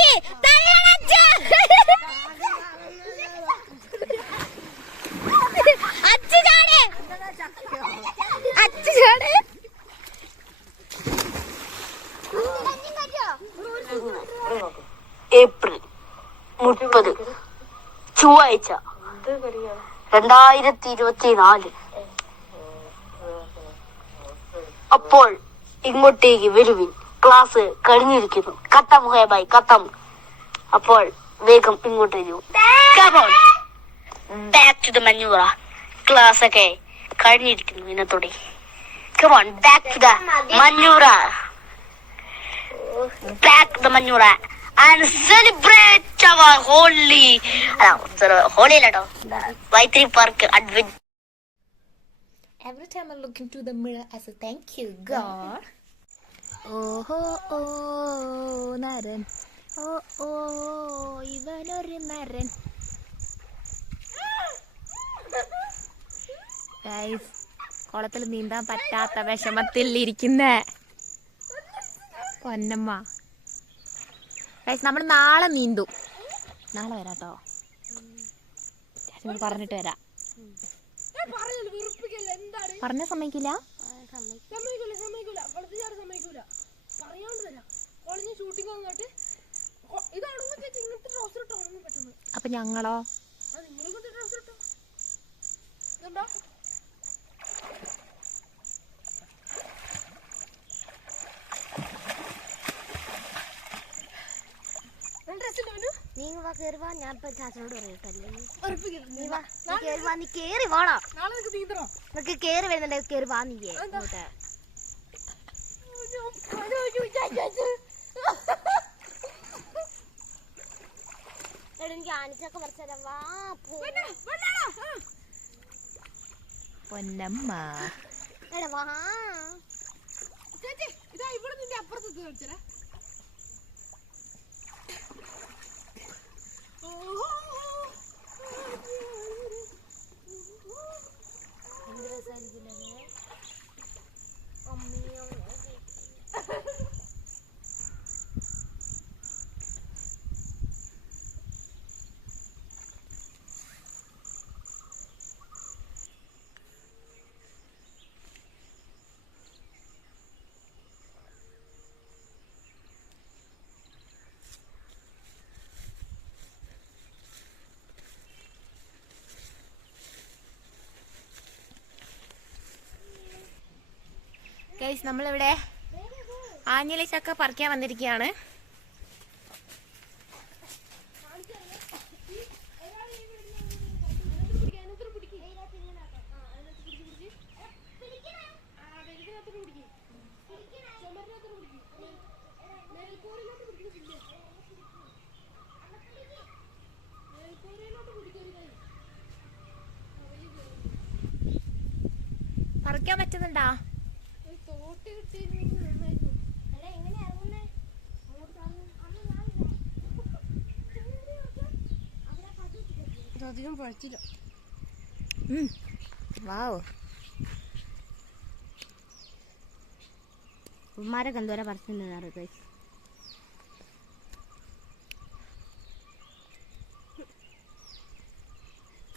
അച്ചി തള്ളണച്ച അച്ചു ചാട് അച്ചു ഏപ്രിൽ മുപ്പത് ചൊവ്വാഴ്ച രണ്ടായിരത്തി ഇരുപത്തിനാല് അപ്പോൾ ഇങ്ങോട്ടേക്ക് വരുവിൻ. ക്ലാസ് കഴിഞ്ഞിരിക്കുന്നു കത്തം ഹേബായി കത്തം അപ്പോൾ വേഗം ഇങ്ങോട്ടേക്ക് back to the Manjoora class ഒക്കെ കഴിഞ്ഞിരിക്കുന്നു ഇന്നത്തോടെ come on back to the Manjoora back the manura and celebrate our holy അല്ല ഹോളി അല്ലോ Vythiri park adventure Every time I look into the mirror, I say, Thank you, God. ഓഹോ ഓ നരൻ. ഓ ഓ ഇവനൊരു നരൻ. Guys കുളത്തിൽ നീന്താൻ പറ്റാത്ത വിഷമത്തിൽ ഇരിക്കുന്ന. പൊന്നമ്മ. ഗൈസ് നമ്മൾ നാളെ നീന്തും. നാളെ വരാട്ടോ. കേട്ടോ പറഞ്ഞിട്ട് വരാം. പറഞ്ഞ സമ്മതിക്കില്ല. തരാം കോളേജിൽ ഷൂട്ടിംഗ് വന്നിട്ട് ഇത് ഉണങ്ങും ചേച്ചി ഇങ്ങനത്തെ ട്രൗസർ ഇട്ടോ ഉണങ്ങും പെട്ടെന്ന് അപ്പൊ ഞങ്ങളോ? ആ നിങ്ങൾ ഇങ്ങനത്തെ ട്രൗസർ ഇട്ടോ? ഇതുണ്ടോ ഡ്രസ് നീ വാ കേറി വാ. ഞാൻ ഇപ്പൊ ചാച്ചനോട് പറയട്ടല്ലേ നീ വാ നീ കേറി വാ നീ കേറി വാടാ. നിനക്ക് കേറി വരുന്നുണ്ടെ കേറി വാ ഇങ്ങോട്ട്. ആണിച്ചൊക്കെ പറിച്ചതരാം വാ പൊന്നമ്മ. എടാ വാ. ചേച്ചി ഇതാ ഇവിടെ നിന്റെ അപ്പുറത്ത് കാണിച്ചരാ. ഗൈസ് നമ്മളിവിടെ ആഞ്ഞിലി ചക്ക പറിക്കാൻ വന്നിരിക്കുകയാണ്. പറിക്കാൻ പറ്റുന്നുണ്ടോ? അധികം പഴച്ചില്ല വാവ്. ഉമ്മാരൊക്കെ എന്തോരം പറിച്ചു നിന്നാറ് ഗൈസ്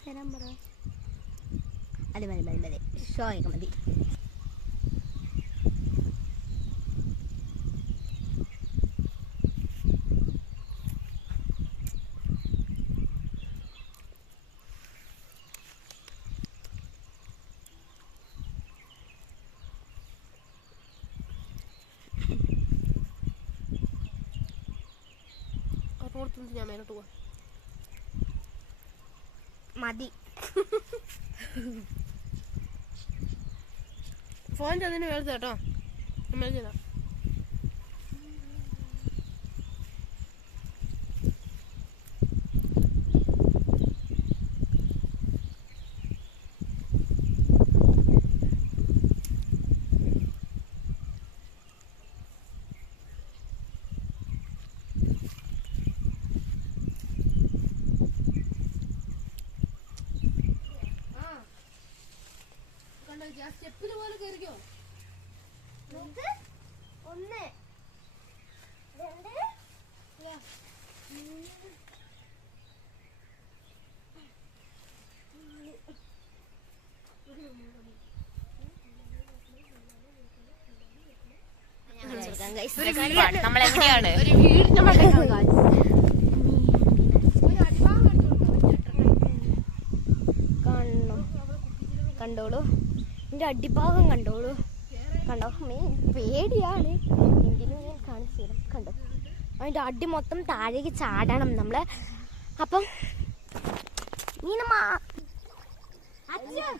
തരാൻ പറ. മതി മതി മതി മതി ഷോ ഒക്കെ മതി. റോഡ് ഞാൻ മേലോട്ട് പോവാം. മതി. ഫോൺ ചെന്നതിന് മേലത്തെ കേട്ടോ. മേലെ ചെയ്താ കയറിക്കോ. ഒന്ന് നമ്മൾ നമ്മളെങ്ങനെയാണ് ഒരു വീടിന്റെ മണ്ടക്കാണ് എന്റെ അടിഭാഗം കണ്ടോളൂ. കണ്ടോ? മെയിൻ പേടിയാണ്. എങ്കിലും ഞാൻ കാണിച്ചു തരാം കണ്ടോ? അതിന്റെ അടി മൊത്തം താഴേക്ക് ചാടണം നമ്മൾ അപ്പം എടാ ഞാൻ.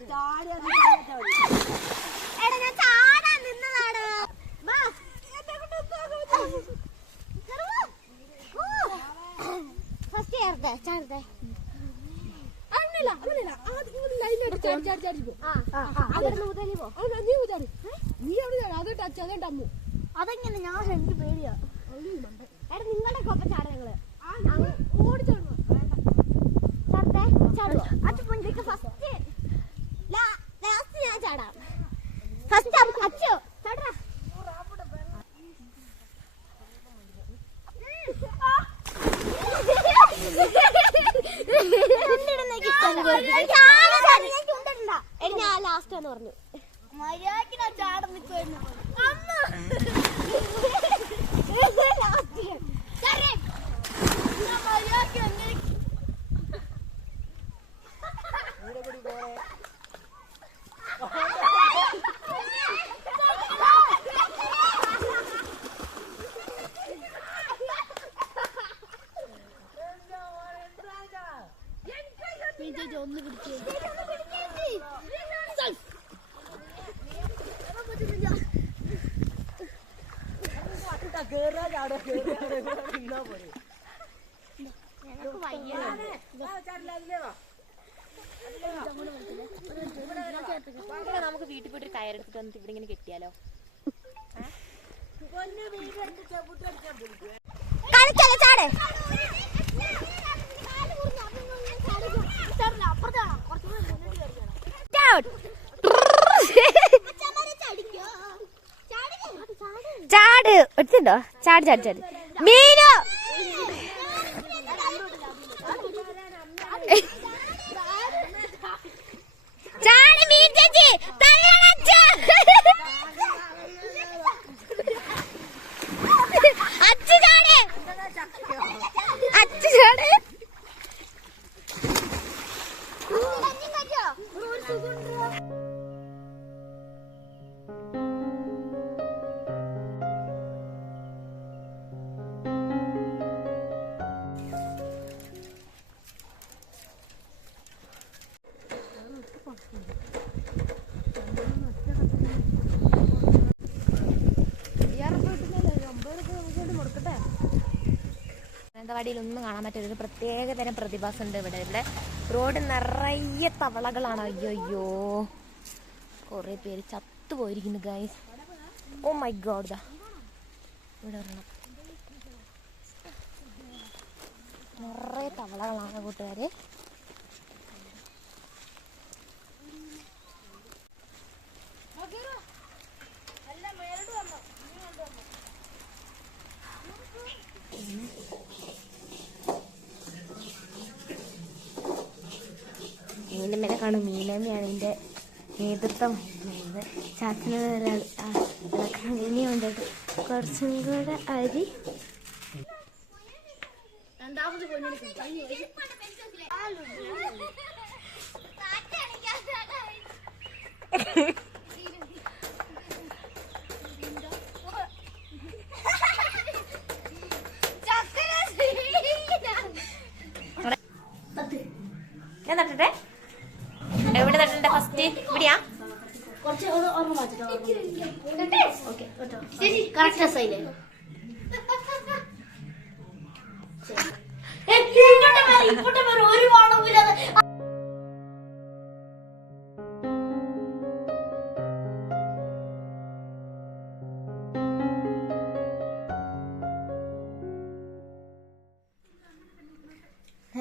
ഫസ്റ്റ് ചേർത്തേ ചേർത്തെ നീ ചാടി. നീ അവിടെ ചാടി. അത് ടച്ച് അതുകൊണ്ട് അമ്മു. അതെങ്ങനെ? ഞാൻ എനിക്ക് പേടിയാ. നിങ്ങളുടെ കൊപ്പം ചാടാ ഞങ്ങൾ ഓടിച്ചാടുന്നു ചാടത്തെ ചാടുവോ അച്ഛ മുന്നിലേക്ക് ഫസ്റ്റ് ലാസ്റ്റ് ഞാൻ ചാടാം ഫസ്റ്റ് അച്ഛോ ചാടാ ഞാൻ ലാസ്റ്റ് എന്ന് പറഞ്ഞു മര്യാദയ്ക്ക് ഞാൻ ചാടാൻ നിൽക്കുമായിരുന്നു നമുക്ക് വീട്ടിൽ പോയിട്ട് ഒരു കയറെടുത്തിട്ട് വന്നിട്ട് ഇവിടെ ഇങ്ങനെ കെട്ടിയാലോ കളിക്കല്ലേ ചാട്. ചാട് ഒറ്റണ്ടോ ചാട് ചാട് ചാട്. മീനു! മാനന്തവാടിയിൽ ഒന്നും കാണാൻ പറ്റില്ല. ഒരു പ്രത്യേക തരം പ്രതിഭാസമുണ്ട് ഇവിടെ. ഇവിടെ റോഡ് നിറയെ തവളകളാണ്. അയ്യോ അയ്യോ കുറേ പേര് ചത്തുപോയിരിക്കുന്നു ഗൈസ് ഓ മൈ ഗോഡ് ഇവിടെ നിറയെ തവളകളാണ് കൂട്ടുകാരെ. മീന്റെ മേലെ കാണും മീനമ്മയാണ് എന്റെ നേതൃത്വം വഹിക്കുന്നത്. ചാച്ചനെ ഇനിയുണ്ട് കുറച്ചും കൂടെ അരി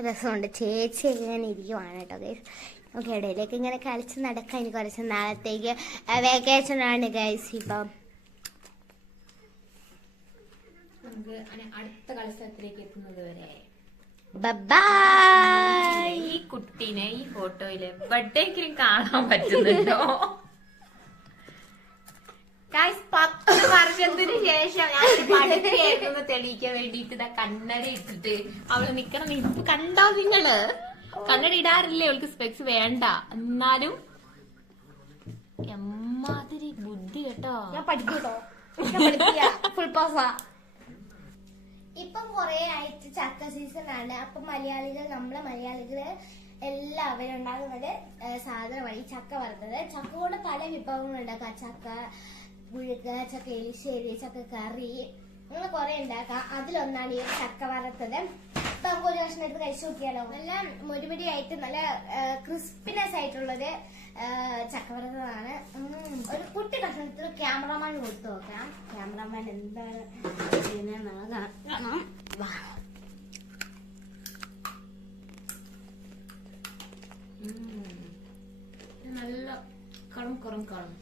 രസമുണ്ട്. ചേച്ചി ഇങ്ങനെ ഇരിക്കുവാണ് കേട്ടോ ഗൈസ് ഓക്കെ ഇടയിലേക്ക് ഇങ്ങനെ കളിച്ച് നടക്കാൻ ഇനി കുറച്ച് നാളത്തേക്ക് വെക്കേഷൻ ആണ് ഗൈസ് ഇപ്പം. നമുക്ക് അടുത്ത കളിസ്ഥലത്തിലേക്ക് എത്തുന്നത് വരെ ഈ കുട്ടീനെ ഈ ഫോട്ടോയിൽ എവിടെയെങ്കിലും കാണാൻ പറ്റുന്നുണ്ടോ? പത്ത് വർഷത്തിന് ശേഷം ഞാൻ പഠിക്കായിരുന്നു തെളിയിക്കാൻ വേണ്ടിട്ട് ഇതാ കണ്ണട ഇട്ടിട്ട് അവൾ നിക്കണം. ഇപ്പൊ കണ്ടോ നിങ്ങൾ? കണ്ണട ഇടാറില്ലേ? അവൾക്ക് സ്പെക്സ് വേണ്ട. എന്നാലും എമ്മാതിരി ബുദ്ധി കേട്ടോ. ഞാൻ പഠിക്കൂട്ടോ. ഫുൾ പാസാ ഇപ്പം കൊറേ ആയിട്ട് ചക്ക സീസൺ ആണ്. അപ്പൊ മലയാളികൾ നമ്മളെ മലയാളികൾ എല്ലാവരും ഉണ്ടാകുന്നത് സാധനം ഈ ചക്ക വറുത്തത്. ചക്ക കൊണ്ട് പല വിഭവങ്ങൾ ഉണ്ടാക്കാം ചക്ക പുഴുക്ക് ചക്ക എലിശ്ശേരി ചക്ക കറി അങ്ങനെ കുറെ ഉണ്ടാക്കാം. അതിലൊന്നാണ് ഈ ചക്ക വറുത്തത്. ഇപ്പൊ നമുക്ക് ഒരു കഷ്ണം എടുത്ത് കഴിച്ചു നോക്കിയാലോ? നല്ല മുരുമുടിയായിട്ട് നല്ല ക്രിസ്പിനെസ് ആയിട്ടുള്ളത് ചക്ക വറുത്തതാണ്. കഷ്ണത്തിൽ ക്യാമറമാൻ കൊടുത്തു നോക്കാം. ക്യാമറമാൻ എന്താണ് ചെയ്യുന്നത് കാണാം. നല്ല കളം കുറം കളം.